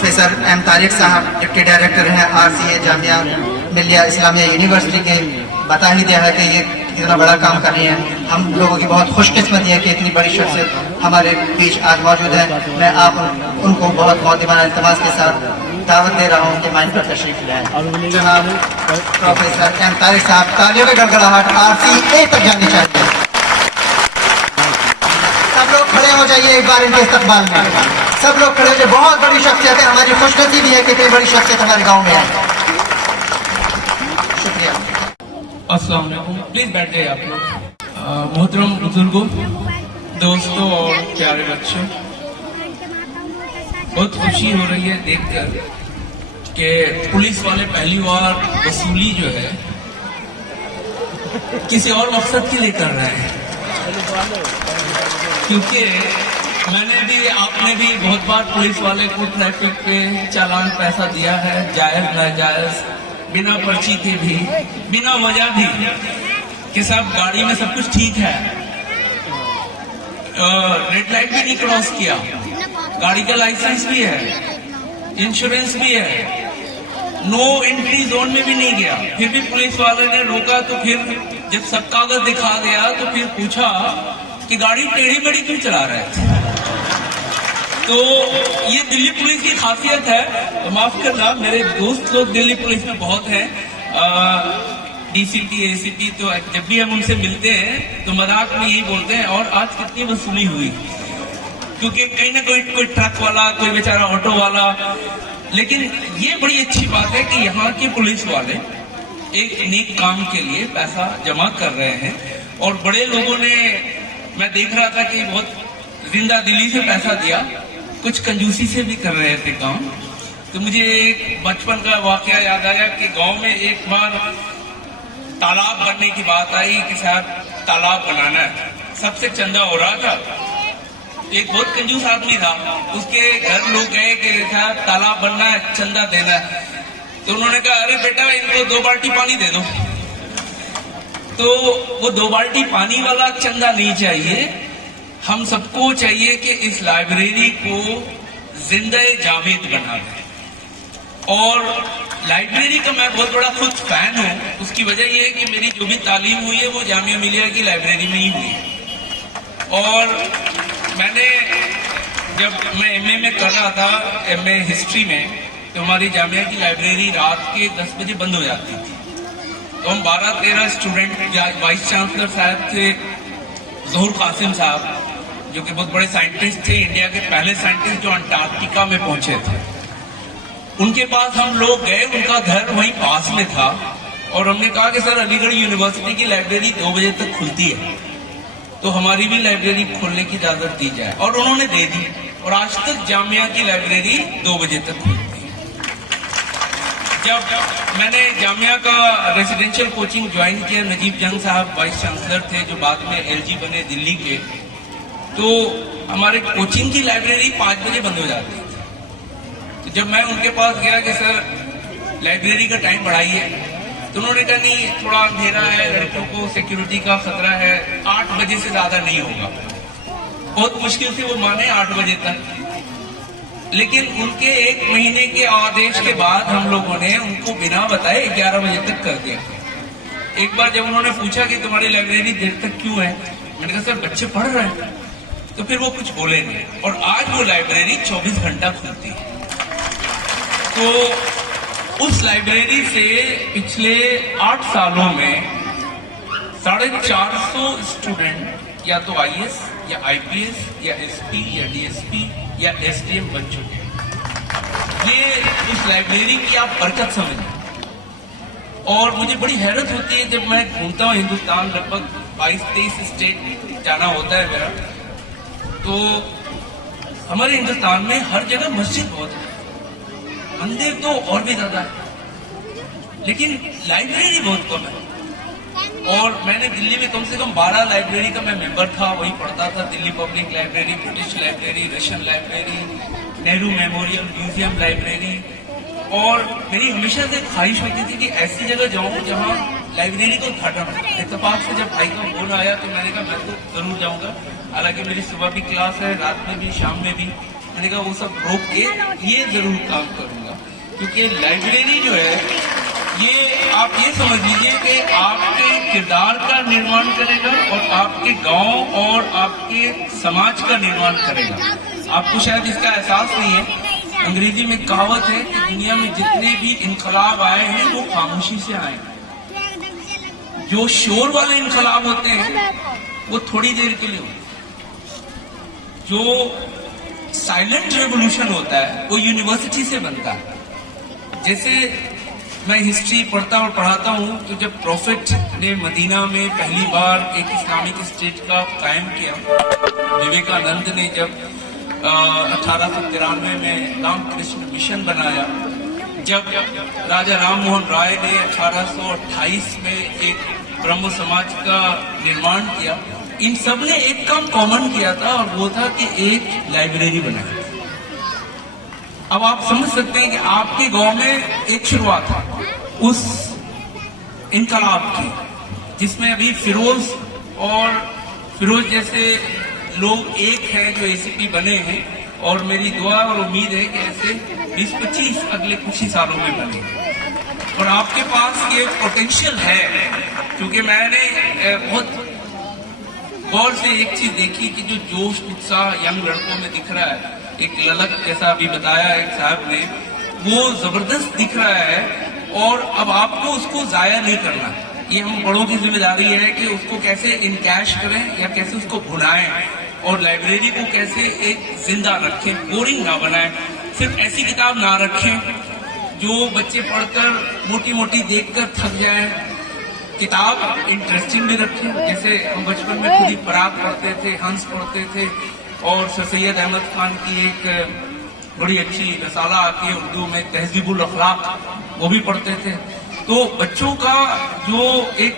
Professor M Tariq साहब deputy director हैं RCA Jamia Millia Islamia university के, बता ही दिया है कि ये कितना बड़ा काम कर रही है। हम लोगों की बहुत खुशकिस्मती है कि इतनी बड़ी शख्सियत हमारे बीच आज मौजूद है। मैं आप उनको बहुत मोहब्बताना इल्तिमास के साथ दावत दे रहा हूँ कि माइन पर तशरीफ लाएं। जनाब प्रोफेसर एम तारिक साहब, तालियों की गड़गड़ाहट RCA तक जानी चाहिए। सब लोग खड़े हो जाइए एक बार इनके इस्तकबाल में। सब लोग खड़े हो जाइए। बहुत बड़ी शख्सियत है, हमारी खुशनसीबी भी है कि इतनी बड़ी शख्सियत हमारे गाँव में है। शुक्रिया। अस्सलाम वालेकुम, प्लीज बैठ जाइए आप लोग। मोहतरम बुजुर्गों, दोस्तों और प्यारे बच्चों, बहुत खुशी हो रही है देखकर कि पुलिस वाले पहली बार वसूली जो है किसी और मकसद के लिए कर रहे हैं। क्योंकि मैंने भी, आपने भी बहुत बार पुलिस वाले को ट्रैफिक पे चालान पैसा दिया है, जायज नाजायज, बिना पर्ची के भी, बिना वजह भी, कि सब गाड़ी में सब कुछ ठीक है, रेड लाइट भी नहीं क्रॉस किया, गाड़ी का लाइसेंस भी है, इंश्योरेंस भी है, नो एंट्री जोन में भी नहीं गया, फिर भी पुलिस वाले ने रोका। तो फिर जब सब कागज दिखा गया तो फिर पूछा कि गाड़ी टेढ़ी मेढ़ी क्यों चला रहे थे। तो ये दिल्ली पुलिस की खासियत है। माफ करना, मेरे दोस्त लोग दिल्ली पुलिस में बहुत हैं, DCP ACP, तो जब भी हम उनसे मिलते हैं तो मजाक में यही बोलते हैं, और आज कितनी वसूली हुई, क्योंकि कहीं ना कोई ट्रक वाला, कोई बेचारा ऑटो वाला। लेकिन ये बड़ी अच्छी बात है कि यहाँ के पुलिस वाले एक नेक काम के लिए पैसा जमा कर रहे हैं, और बड़े लोगों ने, मैं देख रहा था कि बहुत जिंदा दिली से पैसा दिया, कुछ कंजूसी से भी कर रहे थे काम। तो मुझे एक बचपन का वाकया याद आया कि गांव में एक बार तालाब बनने की बात आई कि शायद तालाब बनाना है, सबसे चंदा हो रहा था। एक बहुत कंजूस आदमी था, उसके घर लोग गए कि शायद तालाब बनना है, चंदा देना है। तो उन्होंने कहा, अरे बेटा इनको 2 बाल्टी पानी दे दो। तो वो 2 बाल्टी पानी वाला चंदा नहीं चाहिए, हम सबको चाहिए कि इस लाइब्रेरी को जिंदा जावेद बना दें। और लाइब्रेरी का मैं बहुत बड़ा खुद फैन हूँ। उसकी वजह यह है कि मेरी जो भी तालीम हुई है वो जामिया मिलिया की लाइब्रेरी में ही हुई है। और मैंने, जब मैं MA में कर रहा था, MA हिस्ट्री में, तो हमारी जामिया की लाइब्रेरी रात के 10 बजे बंद हो जाती थी। तो हम 12-13 स्टूडेंट, वाइस चांसलर साहब थे ज़हूर कासिम साहब, जो कि बहुत बड़े साइंटिस्ट थे, इंडिया के पहले साइंटिस्ट जो अंटार्कटिका में पहुंचे थे, उनके पास हम लोग गए। उनका घर वहीं पास में था, और हमने कहा कि सर अलीगढ़ यूनिवर्सिटी की लाइब्रेरी 2 बजे तक खुलती है, तो हमारी भी लाइब्रेरी खोलने की इजाजत दी जाए। और उन्होंने दे दी, और आज तक जामिया की लाइब्रेरी 2 बजे तक खुलती है। जब मैंने जामिया का रेसिडेंशियल कोचिंग ज्वाइन किया, नजीब जंग साहब वाइस चांसलर थे, जो बाद में LG बने दिल्ली के, तो हमारे कोचिंग की लाइब्रेरी 5 बजे बंद हो जाती थी। तो जब मैं उनके पास गया कि सर लाइब्रेरी का टाइम बढ़ाइए, तो उन्होंने कहा नहीं, थोड़ा अंधेरा है, लड़कियों को सिक्योरिटी का खतरा है, 8 बजे से ज्यादा नहीं होगा। बहुत मुश्किल से वो माने 8 बजे तक। लेकिन उनके 1 महीने के आदेश के बाद हम लोगों ने उनको बिना बताए 11 बजे तक कर दिया। एक बार जब उन्होंने पूछा कि तुम्हारी लाइब्रेरी देर तक क्यों है, मैंने कहा सर बच्चे पढ़ रहे हैं। तो फिर वो कुछ बोले नहीं, और आज वो लाइब्रेरी 24 घंटा खुलती है। तो उस लाइब्रेरी से पिछले 8 सालों में 450 स्टूडेंट या तो IAS या IPS या SP या DSP या SDM बन चुके हैं। ये इस लाइब्रेरी की आप बरकत समझें। और मुझे बड़ी हैरत होती है जब मैं घूमता हूँ हिंदुस्तान, लगभग 22-23 स्टेट जाना होता है मेरा, तो हमारे हिंदुस्तान में हर जगह मस्जिद बहुत है, मंदिर तो और भी ज्यादा है, लेकिन लाइब्रेरी बहुत कम है। और मैंने दिल्ली में कम से कम 12 लाइब्रेरी का मैं मेंबर था, वही पढ़ता था। Delhi public library, British library, Russian library, Nehru memorial museum library. और मेरी हमेशा से ख्वाहिश होती थी कि ऐसी जगह जाऊं जहां लाइब्रेरी का उद्घाटन हो। इत्तेफाक से जब भाई का फोन आया तो मैंने कहा मैं तो जरूर जाऊंगा। हालांकि मेरी सुबह भी क्लास है, रात में भी, शाम में भी, देखने का वो सब रोक के ये जरूर काम करूंगा, क्योंकि लाइब्रेरी जो है ये आप ये समझ लीजिए कि आपके किरदार का निर्माण करेगा और आपके गांव और आपके समाज का निर्माण करेगा। आपको शायद इसका एहसास नहीं है, अंग्रेजी में कहावत है कि दुनिया में जितने भी इनकलाब आए हैं वो खामोशी से आए। जो शोर वाले इनकलाब होते हैं वो थोड़ी देर के लिए होते हैं, जो साइलेंट रेवोल्यूशन होता है वो यूनिवर्सिटी से बनता है। जैसे मैं हिस्ट्री पढ़ता और पढ़ाता हूँ, तो जब प्रॉफिट ने मदीना में पहली बार एक इस्लामिक स्टेट का कायम किया, विवेकानंद ने जब 1893 में रामकृष्ण मिशन बनाया, जब राजा राम मोहन राय ने 1828 में एक ब्रह्म समाज का निर्माण किया, इन सब ने एक काम कॉमन किया था और वो था कि एक लाइब्रेरी बनाई। अब आप समझ सकते हैं कि आपके गांव में एक शुरुआत है उस इनकलाब की, जिसमें अभी फिरोज जैसे लोग एक हैं जो एसीपी बने हैं, और मेरी दुआ और उम्मीद है कि ऐसे 20-25 अगले कुछ ही सालों में बने। और आपके पास ये पोटेंशियल है, क्योंकि मैंने बहुत गौर से एक चीज देखी कि जो जोश उत्साह यंग लड़कों में दिख रहा है, एक ललक जैसा अभी बताया एक साहब ने, वो जबरदस्त दिख रहा है। और अब आपको उसको जाया नहीं करना, ये हम बड़ों की जिम्मेदारी है कि उसको कैसे इनकैश करें या कैसे उसको भुनाएं, और लाइब्रेरी को कैसे एक जिंदा रखें, बोरिंग ना बनाएं। सिर्फ ऐसी किताब ना रखें जो बच्चे पढ़कर मोटी मोटी देखकर थक जाएं। किताब इंटरेस्टिंग भी रखें, जैसे हम बचपन में खुद ही पराग पढ़ते थे, हंस पढ़ते थे, और सर सैयद अहमद खान की एक बड़ी अच्छी रसाला आती है उर्दू में, तहजीबुल अखलाक, वो भी पढ़ते थे। तो बच्चों का जो एक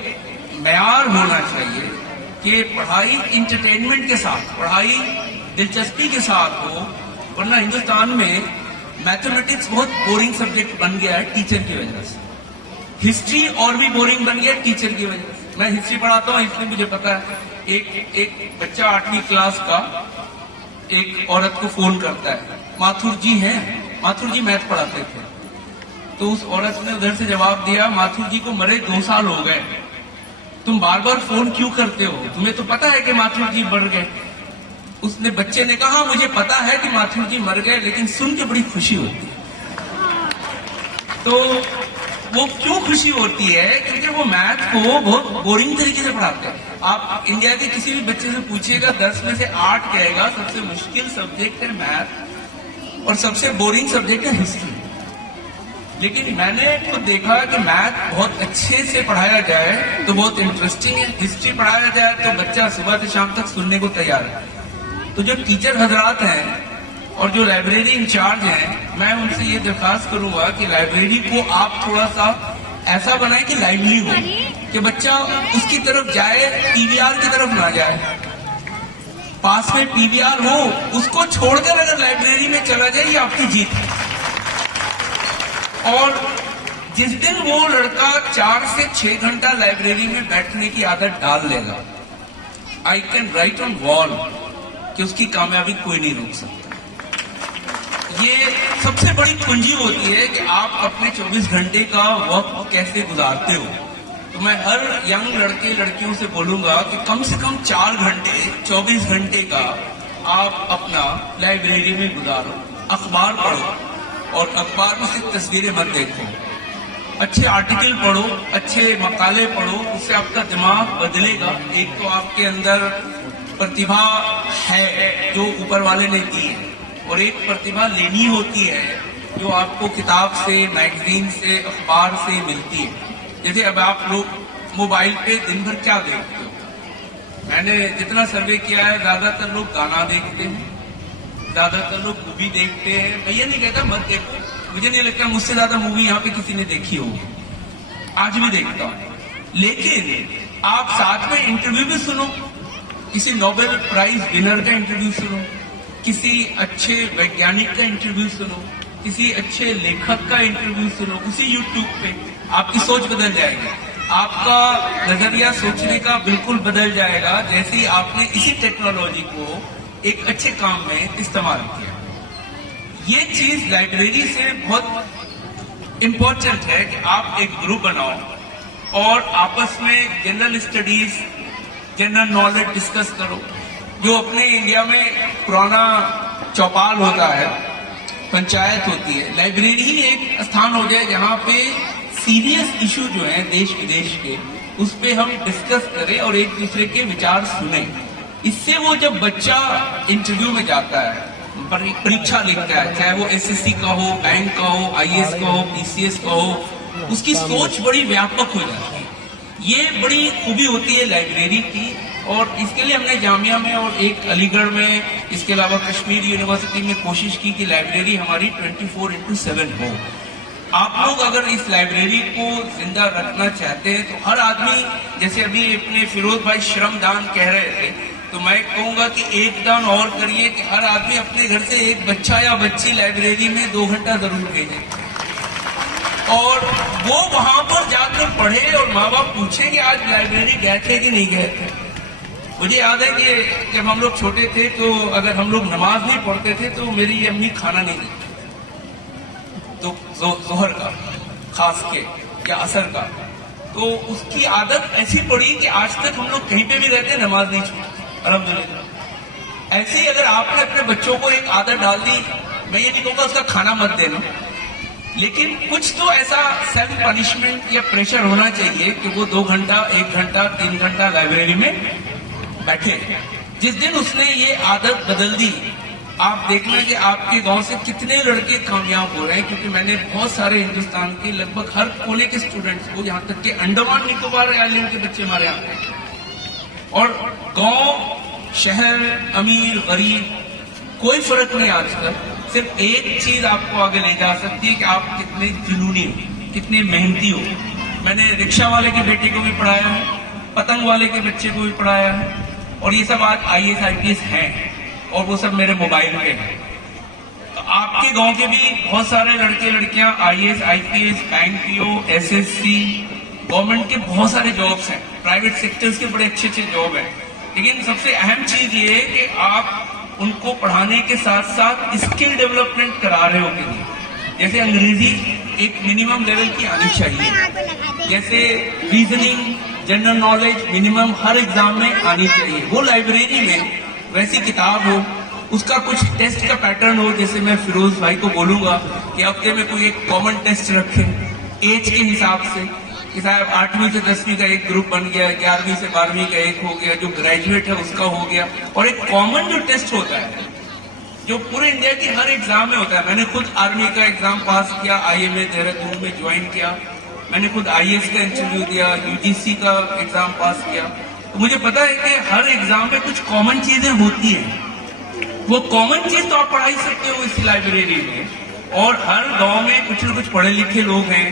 मयार होना चाहिए कि पढ़ाई इंटरटेनमेंट के साथ, पढ़ाई दिलचस्पी के साथ हो, वरना हिंदुस्तान में मैथमेटिक्स बहुत बोरिंग सब्जेक्ट बन गया है टीचर की वजह से। हिस्ट्री और भी बोरिंग बन गया टीचर की वजह से। मैं हिस्ट्री पढ़ाता हूँ इसलिए मुझे पता है, एक बच्चा 8वीं क्लास का एक औरत को फोन करता है, माथुर जी हैं, माथुर जी मैथ पढ़ाते थे। तो उस औरत ने उधर से जवाब दिया, माथुर जी को मरे 2 साल हो गए, तुम बार बार फोन क्यों करते हो, तुम्हें तो पता है कि माथुर जी मर गए। उसने बच्चे ने कहा, मुझे पता है कि माथुर जी मर गए, लेकिन सुन के बड़ी खुशी होती है। तो वो क्यों खुशी होती है? क्योंकि वो मैथ को बहुत बोरिंग तरीके से पढ़ाते हैं। आप इंडिया के किसी भी बच्चे से पूछिएगा, 10 में से 8 कहेगा सबसे मुश्किल सब्जेक्ट है मैथ और सबसे बोरिंग सब्जेक्ट है हिस्ट्री। लेकिन मैंने खुद देखा कि मैथ बहुत अच्छे से पढ़ाया जाए तो बहुत इंटरेस्टिंग है, हिस्ट्री पढ़ाया जाए तो बच्चा सुबह से शाम तक सुनने को तैयार है। तो जो टीचर हजरात हैं और जो लाइब्रेरी इंचार्ज हैं, मैं उनसे ये दरखास्त करूंगा कि लाइब्रेरी को आप थोड़ा सा ऐसा बनाएं कि लाइवली हो, कि बच्चा उसकी तरफ जाए, पीवीआर की तरफ ना जाए। पास में पीवीआर हो, उसको छोड़कर अगर लाइब्रेरी में चला जाए, ये आपकी जीत है। और जिस दिन वो लड़का 4 से 6 घंटा लाइब्रेरी में बैठने की आदत डाल लेगा, I can write on wall कि उसकी कामयाबी कोई नहीं रोक सकता। ये सबसे बड़ी पूंजी होती है कि आप अपने 24 घंटे का वक्त कैसे गुजारते हो। तो मैं हर यंग लड़के लड़कियों से बोलूंगा कि कम से कम 4 घंटे 24 घंटे का आप अपना लाइब्रेरी में गुजारो। अखबार पढ़ो, और अखबार में सिर्फ तस्वीरें मत देखो, अच्छे आर्टिकल पढ़ो, अच्छे मकाले पढ़ो, उससे आपका दिमाग बदलेगा। एक तो आपके अंदर प्रतिभा है जो ऊपर वाले ने दी है, और एक प्रतिभा लेनी होती है जो आपको किताब से, मैगजीन से, अखबार से मिलती है। जैसे अब आप लोग मोबाइल पे दिन भर क्या देखते हो? मैंने जितना सर्वे किया है, ज्यादातर लोग गाना देखते हैं, ज्यादातर लोग मूवी देखते हैं। मैं ये नहीं कहता मत देखो, मुझे नहीं लगता मुझसे ज्यादा मूवी यहाँ पे किसी ने देखी होगी, आज भी देखता हूँ। लेकिन आप साथ में इंटरव्यू भी सुनो, किसी नोबेल प्राइज विनर का इंटरव्यू सुनो, किसी अच्छे वैज्ञानिक का इंटरव्यू सुनो, किसी अच्छे लेखक का इंटरव्यू सुनो, उसी यूट्यूब पे। आपकी सोच बदल जाएगी, आपका नजरिया सोचने का बिल्कुल बदल जाएगा, जैसे ही आपने इसी टेक्नोलॉजी को एक अच्छे काम में इस्तेमाल किया। ये चीज लाइब्रेरी से बहुत इंपॉर्टेंट है कि आप एक ग्रुप बनाओ और आपस में general studies, general knowledge discuss करो। जो अपने इंडिया में पुराना चौपाल होता है, पंचायत होती है, लाइब्रेरी ही एक स्थान हो जाए जहां पे सीरियस इशू जो है देश विदेश के, उस पे हम डिस्कस करें और एक दूसरे के विचार सुने। इससे वो जब बच्चा इंटरव्यू में जाता है, परीक्षा लिखता है, चाहे वो एसएससी का हो, बैंक का हो, आईएएस का हो, पीसीएस का हो, उसकी सोच बड़ी व्यापक हो जाती है। ये बड़ी खूबी होती है लाइब्रेरी की। और इसके लिए हमने जामिया में और एक अलीगढ़ में, इसके अलावा कश्मीर यूनिवर्सिटी में कोशिश की कि लाइब्रेरी हमारी 24/7 हो। आप लोग अगर इस लाइब्रेरी को जिंदा रखना चाहते हैं तो हर आदमी, जैसे अभी अपने फिरोज भाई श्रमदान कह रहे थे, तो मैं कहूंगा कि एक दान और करिए कि हर आदमी अपने घर से एक बच्चा या बच्ची लाइब्रेरी में 2 घंटा जरूर भेजे और वो वहां पर जाकर पढ़े और माँ बाप पूछे कि आज लाइब्रेरी गए थे कि नहीं गए थे। मुझे याद है कि जब हम लोग छोटे थे तो अगर हम लोग नमाज नहीं पढ़ते थे तो मेरी अम्मी खाना नहीं देती, तो जोहर का खास के या असर का, तो उसकी आदत ऐसी पड़ी कि आज तक हम लोग कहीं पे भी रहते नमाज नहीं छोड़ते, अल्हम्दुलिल्लाह। ऐसे ही अगर आपने अपने बच्चों को एक आदत डाल दी, मैं ये नहीं कहूँगा उसका खाना मत देना, लेकिन कुछ तो ऐसा सेल्फ पनिशमेंट या प्रेशर होना चाहिए कि वो 2 घंटा, 1 घंटा, 3 घंटा लाइब्रेरी में बैठे। जिस दिन उसने ये आदत बदल दी, आप देखना कि आपके गांव से कितने लड़के कामयाब हो रहे हैं। क्योंकि मैंने बहुत सारे हिंदुस्तान के लगभग हर कोने के स्टूडेंट्स को, यहाँ तक कि अंडमान निकोबार आइलैंड के बच्चे हमारे यहाँ हैं। और गांव, शहर, अमीर, गरीब, कोई फर्क नहीं आजकल। सिर्फ एक चीज आपको आगे ले जा सकती है कि आप कितने जुनूनी हो, कितने मेहनती हो। मैंने रिक्शा वाले के बेटे को भी पढ़ाया है, पतंग वाले के बच्चे को भी पढ़ाया है, और ये सब आज आईएएस आईपीएस हैं और वो सब मेरे मोबाइल में है। तो आपके गांव के भी बहुत सारे लड़के लड़कियां IAS IPS, bank PO, SSC, government के बहुत सारे जॉब्स हैं, प्राइवेट सेक्टर्स के बड़े अच्छे अच्छे जॉब हैं। लेकिन सबसे अहम चीज ये है कि आप उनको पढ़ाने के साथ साथ स्किल डेवलपमेंट करा रहे हो कि नहीं। जैसे अंग्रेजी एक मिनिमम लेवल की आनी चाहिए, जैसे रीजनिंग, जनरल नॉलेज मिनिमम हर एग्जाम में आनी चाहिए। वो लाइब्रेरी में वैसी किताब हो, उसका कुछ टेस्ट का पैटर्न हो। जैसे मैं फिरोज भाई को बोलूंगा कि हफ्ते में कोई एक कॉमन टेस्ट रखे एज के हिसाब से, कि साहब 8वीं से 10वीं का एक ग्रुप बन गया, 11वीं से 12वीं का एक हो गया, जो ग्रेजुएट है उसका हो गया, और एक कॉमन जो टेस्ट होता है जो पूरे इंडिया की हर एग्जाम में होता है। मैंने खुद आर्मी का एग्जाम पास किया, आईएमए देहरादून में ज्वाइन किया, मैंने खुद आईएएस का इंटरव्यू दिया, यूजीसी का एग्जाम पास किया। तो मुझे पता है कि हर एग्जाम में कुछ कॉमन चीजें होती हैं। वो कॉमन चीज तो आप पढ़ा ही सकते हो इस लाइब्रेरी में। और हर गांव में कुछ न कुछ पढ़े लिखे लोग हैं,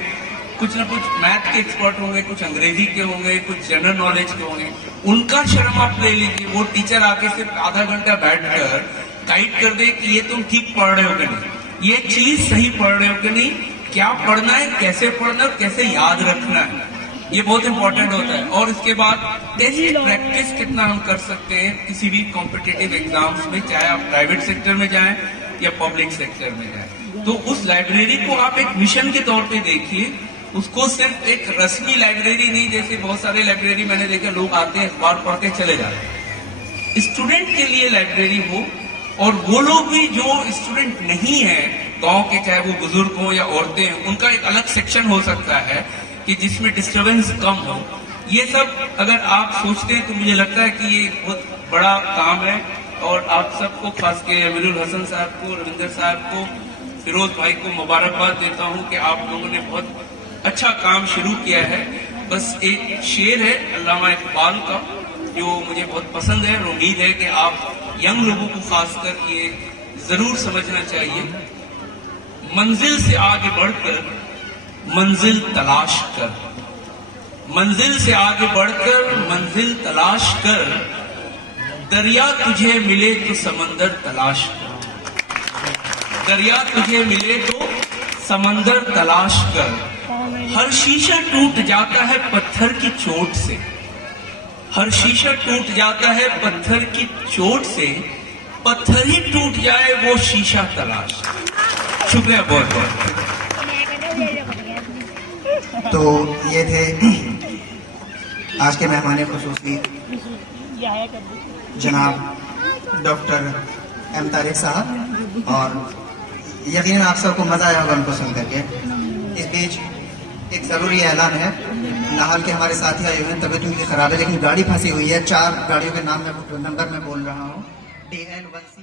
कुछ न कुछ मैथ के एक्सपर्ट होंगे, कुछ अंग्रेजी के होंगे, कुछ जनरल नॉलेज के होंगे। उनका शर्म आप ले लीजिए। वो टीचर आके सिर्फ आधा घंटा बैठकर गाइड कर दे कि ये तुम ठीक पढ़ रहे हो कि नहीं, ये चीज सही पढ़ रहे हो कि नहीं, क्या पढ़ना है, कैसे पढ़ना है, कैसे याद रखना है, ये बहुत इंपॉर्टेंट होता है। और इसके बाद टेस्ट प्रैक्टिस कितना हम कर सकते हैं किसी भी कॉम्पिटिटिव एग्जाम्स में, चाहे आप प्राइवेट सेक्टर में जाएं या पब्लिक सेक्टर में जाएं। तो उस लाइब्रेरी को आप एक मिशन के तौर पे देखिए। उसको सिर्फ एक रस्मी लाइब्रेरी नहीं, जैसे बहुत सारे लाइब्रेरी मैंने देखा लोग आते हैं अखबार पढ़ के चले जाते हैं। स्टूडेंट के लिए लाइब्रेरी हो, और वो लोग भी जो स्टूडेंट नहीं है गांव के, चाहे वो बुजुर्ग हो या औरतें हैं, उनका एक अलग सेक्शन हो सकता है कि जिसमें डिस्टर्बेंस कम हो। ये सब अगर आप सोचते हैं तो मुझे लगता है कि ये बहुत बड़ा काम है। और आप सबको, खास के अमीरुल हसन साहब को, रविंदर साहब को, फिरोज भाई को मुबारकबाद देता हूँ कि आप लोगों ने बहुत अच्छा काम शुरू किया है। बस एक शेर है अल्लामा इकबाल का जो मुझे बहुत पसंद है, और उम्मीद है कि आप यंग लोगों को खासकर ये जरूर समझना चाहिए। मंजिल से आगे बढ़कर मंजिल तलाश कर, मंजिल से आगे बढ़कर मंजिल तलाश कर, दरिया तुझे मिले तो समंदर तलाश कर, दरिया तुझे मिले तो समंदर तलाश कर। हर शीशा टूट जाता है पत्थर की चोट से, हर शीशा टूट जाता है पत्थर की चोट से, पत्थर ही टूट जाए वो शीशा तलाश। शुक्रिया बहुत बहुत। तो ये थे आज के मेहमान खुसूसी जनाब डॉक्टर एम तारिक साहब, और यकीनन आप सबको मजा आया होगा उनको सुन करके। इस बीच एक जरूरी ऐलान है, लाहौल के हमारे साथी आए हुए हैं, तबीयत उनकी खराब है लेकिन गाड़ी फंसी हुई है। 4 गाड़ियों के नाम में नंबर में बोल रहा हूँ, DL1C